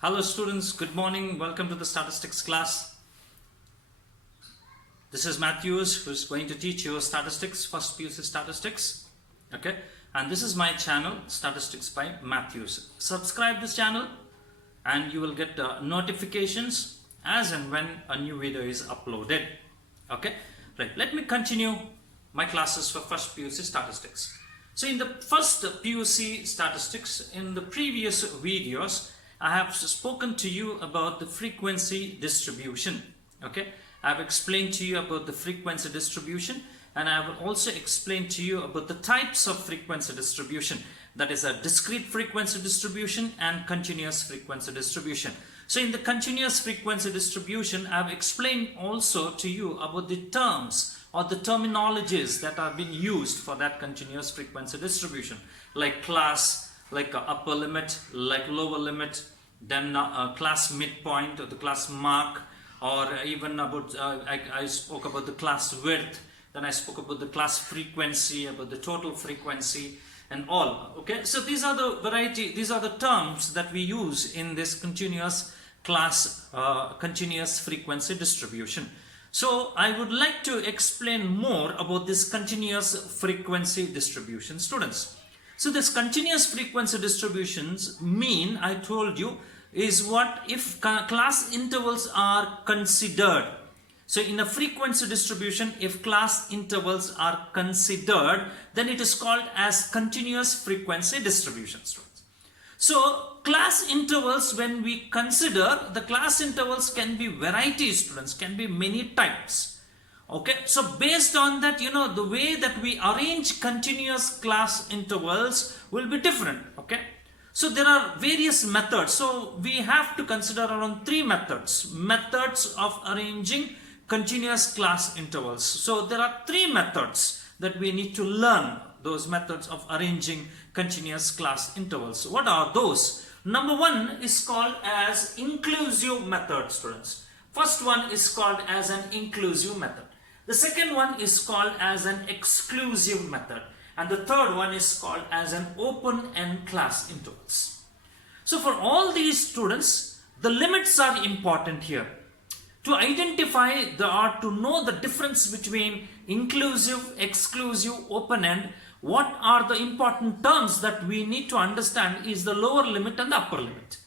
Hello students, good morning. Welcome to the statistics class. This is Matthews who is going to teach you statistics, first PUC statistics. Okay, and this is my channel, Statistics by Matthews. Subscribe this channel and you will get notifications as and when a new video is uploaded. Okay, right. Let me continue my classes for first PUC statistics. So in the first PUC statistics, in the previous videos, I have spoken to you about the frequency distribution. Okay, I have explained to you about the frequency distribution, and I have also explained to you about the types of frequency distribution. That is a discrete frequency distribution and continuous frequency distribution. So in the continuous frequency distribution, I have explained also to you about the terms or the terminologies that are being used for that continuous frequency distribution, like class, like upper limit, like lower limit, then class midpoint or the class mark, or even about I spoke about the class width, then I spoke about the class frequency, about the total frequency and all. Okay, so these are the terms that we use in this continuous frequency distribution. So I would like to explain more about this continuous frequency distribution, students. So this continuous frequency distributions mean, I told you, is what if class intervals are considered. So in a frequency distribution, if class intervals are considered, then it is called as continuous frequency distribution, students. So class intervals, when we consider, the class intervals can be variety, students, can be many types. Okay, so based on that, the way that we arrange continuous class intervals will be different. Okay, so there are various methods. So we have to consider around three methods of arranging continuous class intervals. So there are three methods that we need to learn, those methods of arranging continuous class intervals. What are those? Number one is called as inclusive method, students. First one is called as an inclusive method. The second one is called as an exclusive method, and the third one is called as an open-end class intervals. So for all these students, the limits are important here. To identify or to know the difference between inclusive, exclusive, open-end, what are the important terms that we need to understand is the lower limit and the upper limit.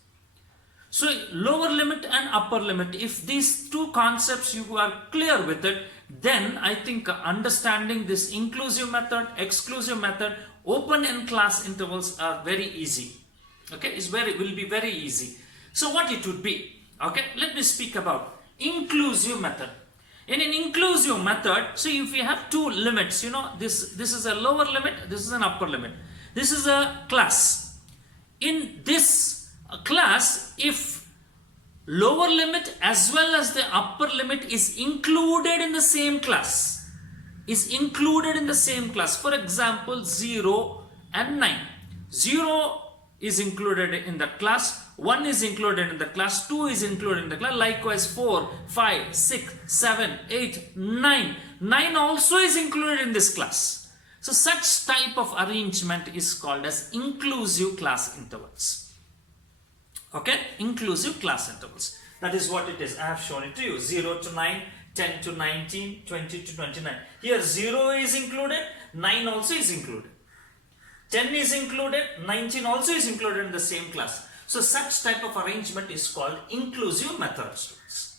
So lower limit and upper limit, if these two concepts you are clear with it, then I think understanding this inclusive method, exclusive method, open-end class intervals are very easy. Okay, will be very easy. So what it would be? Okay, let me speak about inclusive method. In an inclusive method, so if you have two limits, this is a lower limit, this is an upper limit. This is a class. In this class, if lower limit as well as the upper limit is included in the same class, for example 0 and 9, 0 is included in that class, 1 is included in the class, 2 is included in the class, likewise 4, 5, 6, 7, 8, 9 also is included in this class. So such type of arrangement is called as inclusive class intervals. Okay, inclusive class intervals. That is what it is. I have shown it to you. 0 to 9, 10 to 19, 20 to 29. Here 0 is included, 9 also is included. 10 is included, 19 also is included in the same class. So such type of arrangement is called inclusive method, students.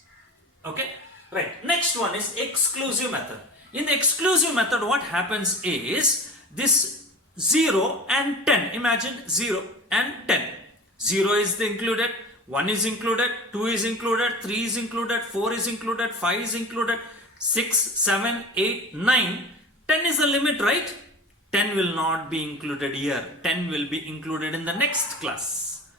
Okay, right. Next one is exclusive method. In the exclusive method, what happens is this 0 and 10. Imagine 0 and 10. 0 is included, 1 is included, 2 is included, 3 is included, 4 is included, 5 is included, 6, 7, 8, 9. 10 is the limit, right? 10 will not be included here. 10 will be included in the next class.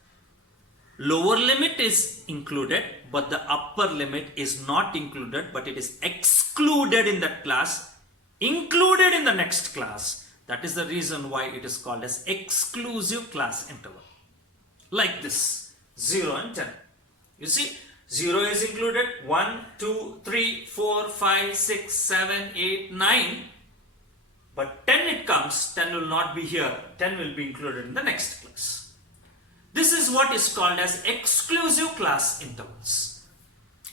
Lower limit is included, but the upper limit is not included, but it is excluded in that class, included in the next class. That is the reason why it is called as exclusive class interval. Like this, 0 and 10. You see, 0 is included, 1, 2, 3, 4, 5, 6, 7, 8, 9. But 10 it comes, 10 will not be here. 10 will be included in the next class. This is what is called as exclusive class intervals.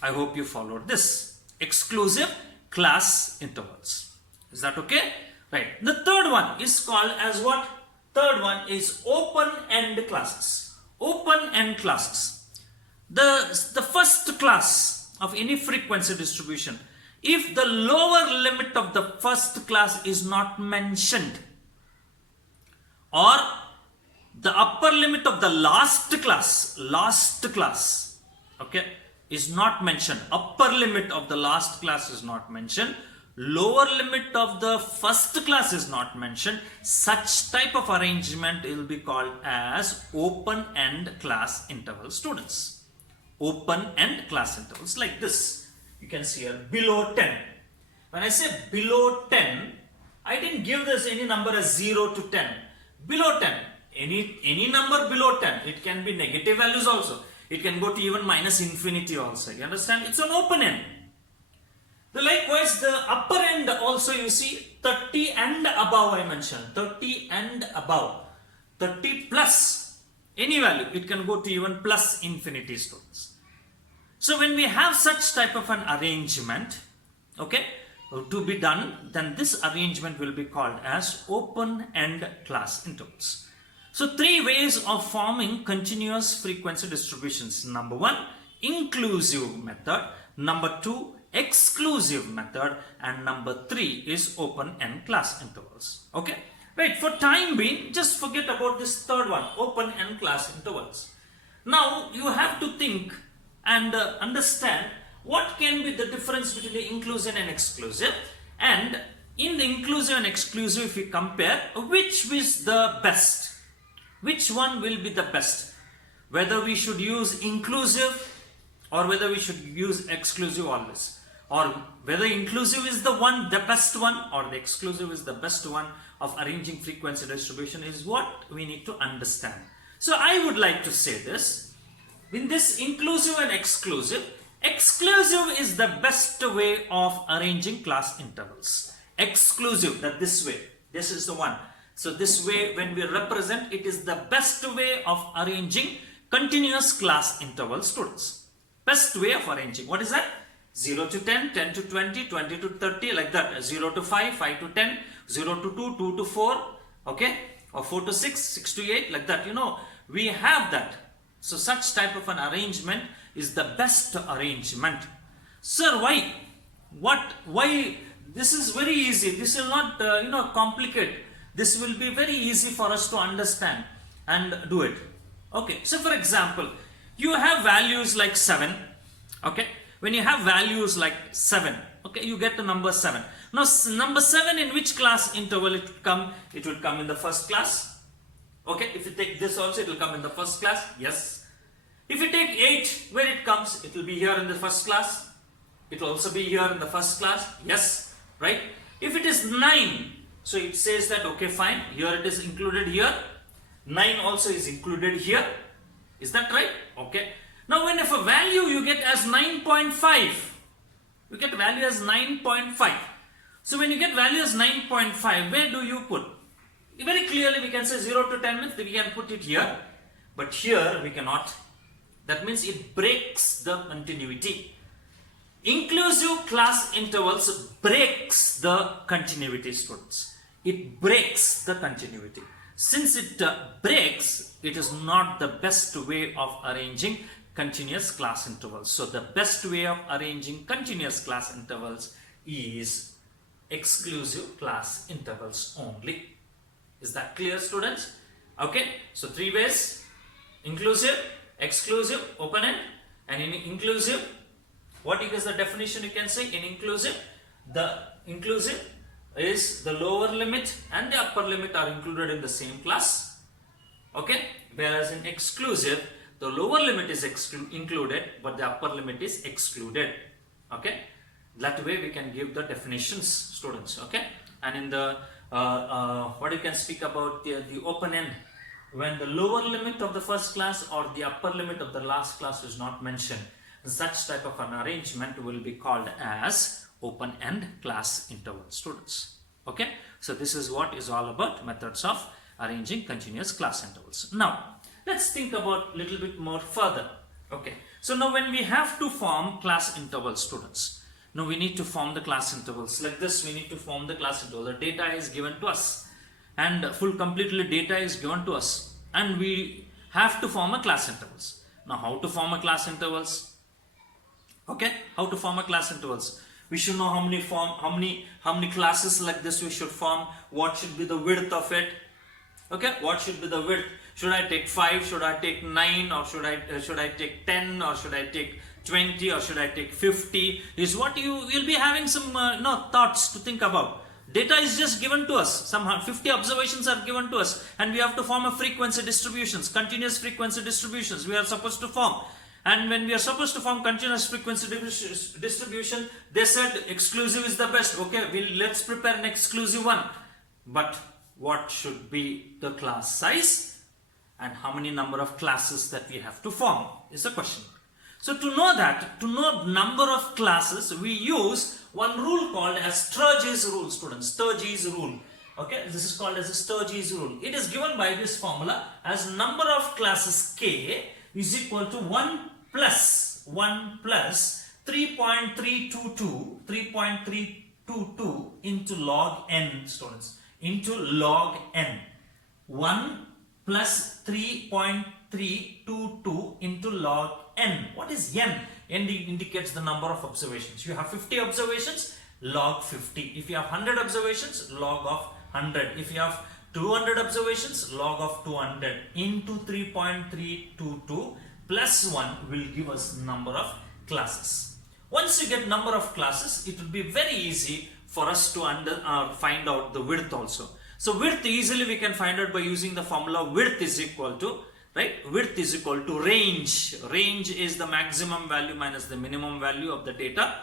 I hope you followed this. Exclusive class intervals. Is that okay? Right. The third one is called as what? Third one is open-end classes. Open-end classes. The first class of any frequency distribution, if the lower limit of the first class is not mentioned, or the upper limit of the last class, okay, is not mentioned, upper limit of the last class is not mentioned, lower limit of the first class is not mentioned, such type of arrangement will be called as open-end class interval, students. Open-end class intervals like this. You can see here below 10. When I say below 10, I didn't give this any number as 0 to 10. Below 10, any number below 10, it can be negative values also. It can go to even minus infinity also. You understand? It's an open end. Likewise, the upper end also, you see 30 and above I mentioned. 30 and above. 30 plus any value. It can go to even plus infinity, students. So when we have such type of an arrangement, okay, to be done, then this arrangement will be called as open-end class intervals. So three ways of forming continuous frequency distributions. Number one, inclusive method. Number two, exclusive method. And number three is open-end class intervals. Okay, right. For time being, just forget about this third one, open-end class intervals. Now you have to think and understand what can be the difference between the inclusive and exclusive, and in the inclusive and exclusive, if we compare, which is the best, which one will be the best, whether we should use inclusive or whether we should use exclusive always, or whether inclusive is the one, the best one, or the exclusive is the best one of arranging frequency distribution, is what we need to understand. So I would like to say this. In this inclusive and exclusive is the best way of arranging class intervals. Exclusive, that this way, this is the one. So this way, when we represent, it is the best way of arranging continuous class interval, students. Best way of arranging. What is that? 0 to 10, 10 to 20, 20 to 30, like that. 0 to 5, 5 to 10, 0 to 2, 2 to 4, okay? Or 4 to 6, 6 to 8, like that. You know, we have that. So such type of an arrangement is the best arrangement. Sir, why? Why? This is very easy. This will not, complicate. This will be very easy for us to understand and do it. Okay. So for example, you have values like 7. Okay. When you have values like 7, okay, you get the number 7. Now, number 7 in which class interval it will come? It will come in the first class. Okay, if you take this also, it will come in the first class. Yes. If you take 8, where it comes, it will be here in the first class. It will also be here in the first class. Yes, right? If it is 9, so it says that, okay, fine, here it is included here. 9 also is included here. Is that right? Okay. Now, when if a value you get as 9.5, you get value as 9.5. So, when you get value as 9.5, where do you put? Very clearly we can say 0 to 10 means we can put it here, but here we cannot. That means it breaks the continuity. Inclusive class intervals breaks the continuity, students. It breaks the continuity. Since it breaks, it is not the best way of arranging continuous class intervals. So the best way of arranging continuous class intervals is exclusive class intervals only. Is that clear, students? Okay, so three ways: inclusive, exclusive, open-end. And in inclusive, what is the definition you can say? In inclusive, the inclusive is the lower limit and the upper limit are included in the same class. Okay, whereas in exclusive, the lower limit is included, but the upper limit is excluded. Okay, that way we can give the definitions, students. Okay, and in the what you can speak about the open end, when the lower limit of the first class or the upper limit of the last class is not mentioned, such type of an arrangement will be called as open end class interval, students. Okay, so this is what is all about methods of arranging continuous class intervals. Now Let's think about a little bit more further. Okay, so now when we have to form class intervals, students, now we need to form the class intervals like this. We need to form the class interval. The data is given to us, and full completely data is given to us, and we have to form a class intervals. Now how to form a class intervals? Okay, how to form a class intervals? We should know how many classes like this we should form. What should be the width of it? Okay, what should be the width? Should I take 5? Should I take 9? Or should I take 10? Or should I take 20? Or should I take 50? Is what you will be having some thoughts to think about. Data is just given to us. Some 50 observations are given to us, and we have to form a frequency distributions, continuous frequency distributions. We are supposed to form. And when we are supposed to form continuous frequency distribution, they said exclusive is the best. Okay, let's prepare an exclusive one. But what should be the class size and how many number of classes that we have to form is the question. So to know number of classes, we use one rule called as Sturge's rule, students. Sturge's rule. Okay, this is called as a Sturge's rule. It is given by this formula as number of classes k is equal to 1 plus 3.322 into log n, students, into log n. 1 plus 3.322 into log n. What is n? N indicates the number of observations. You have 50 observations, log 50. If you have 100 observations, log of 100. If you have 200 observations, log of 200 into 3.322 plus 1 will give us number of classes. Once you get number of classes, it will be very easy for us to find out the width also. So width easily we can find out by using the formula width is equal to, right? Width is equal to range. Range is the maximum value minus the minimum value of the data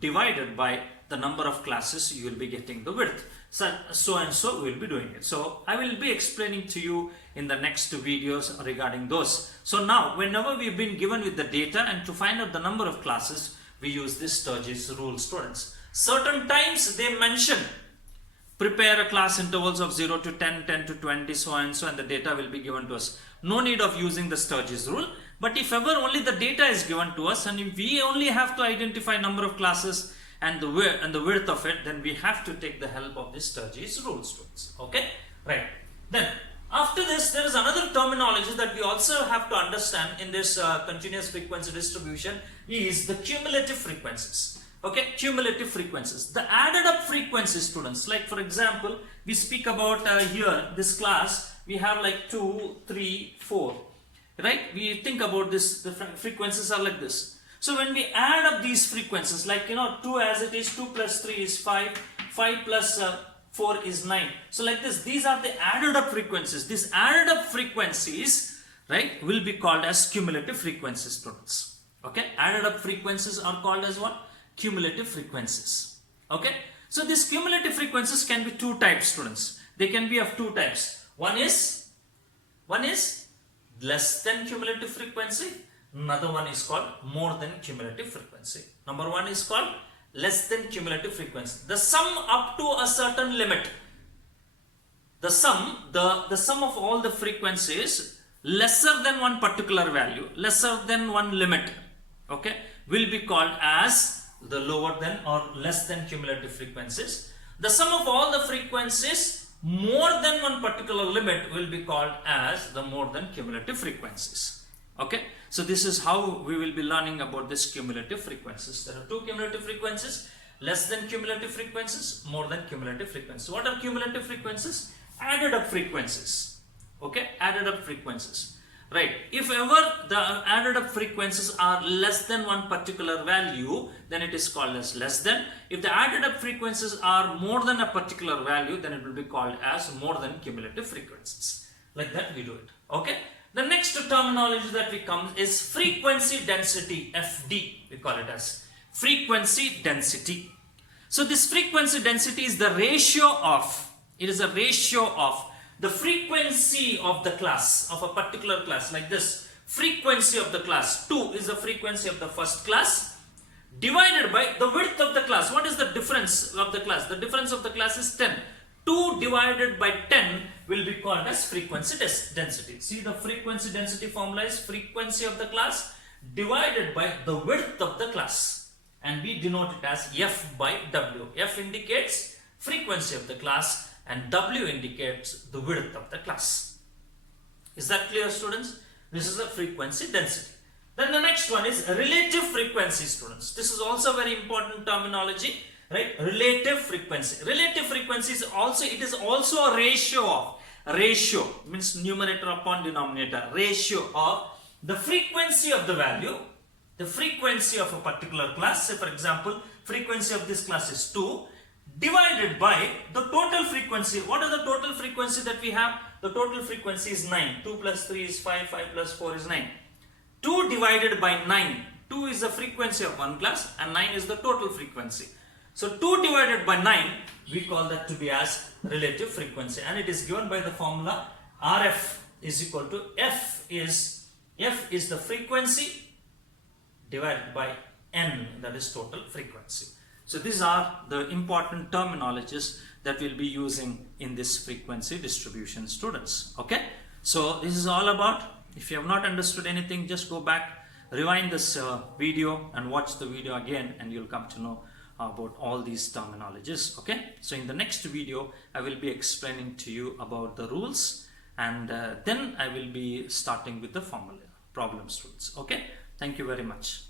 divided by the number of classes you will be getting the width. So and so we will be doing it. So I will be explaining to you in the next videos regarding those. So now whenever we've been given with the data and to find out the number of classes, we use this Sturge's rule, students. Certain times they mention prepare a class intervals of 0 to 10, 10 to 20, so and so, and the data will be given to us. No need of using the Sturge's rule. But if ever only the data is given to us and if we only have to identify number of classes and the width of it, then we have to take the help of this Sturge's rule, students. Okay, right. Then after this, there is another terminology that we also have to understand in this continuous frequency distribution is the cumulative frequencies. Okay, cumulative frequencies. The added up frequencies, students. Like for example, we speak about here this class. We have like 2, 3, 4. Right? We think about this. The frequencies are like this. So when we add up these frequencies, like 2 as it is, 2 plus 3 is 5, 5 plus 4 is 9. So like this, these are the added up frequencies. These added up frequencies, right, will be called as cumulative frequencies, students. Okay, added up frequencies are called as what? Cumulative frequencies. Okay, so these cumulative frequencies can be two types, students. They can be of two types. One is less than cumulative frequency. Another one is called more than cumulative frequency. Number one is called less than cumulative frequency. The sum up to a certain limit. The sum of all the frequencies lesser than one particular value, lesser than one limit, okay, will be called as the lower than or less than cumulative frequencies. The sum of all the frequencies more than one particular limit will be called as the more than cumulative frequencies. Okay, so this is how we will be learning about this cumulative frequencies. There are two cumulative frequencies, less than cumulative frequencies, more than cumulative frequencies. What are cumulative frequencies? Added up frequencies. Okay, added up frequencies. Right, if ever the added up frequencies are less than one particular value, then it is called as less than. If the added up frequencies are more than a particular value, then it will be called as more than cumulative frequencies. Like that we do it. Okay. The next terminology that we come is frequency density, FD, we call it as frequency density. So this frequency density is the ratio of, it is a ratio of the frequency of the class, of a particular class, like this. Frequency of the class, 2 is the frequency of the first class, divided by the width of the class. What is the difference of the class? The difference of the class is 10. 2 divided by 10 will be called as frequency density. See, the frequency density formula is frequency of the class divided by the width of the class, and we denote it as F by W. F indicates frequency of the class and W indicates the width of the class. Is that clear, students? This is the frequency density. Then the next one is relative frequency, students. This is also very important terminology, right? Relative frequency. Relative frequency is also, it is also a ratio means numerator upon denominator, ratio of the frequency of the value, the frequency of a particular class. Say for example, frequency of this class is 2 divided by the total frequency. What is the total frequency that we have? The total frequency is 9. 2 plus 3 is 5, 5 plus 4 is 9. 2 divided by 9. 2 is the frequency of one class and 9 is the total frequency. So 2 divided by 9, we call that to be as relative frequency, and it is given by the formula RF is equal to F is the frequency divided by N, that is total frequency. So these are the important terminologies that we'll be using in this frequency distribution, students. Okay, so this is all about. If you have not understood anything, just go back, rewind this video and watch the video again, and you'll come to know about all these terminologies. Okay, so in the next video I will be explaining to you about the rules, and then I will be starting with the formula problem, students. Okay, thank you very much.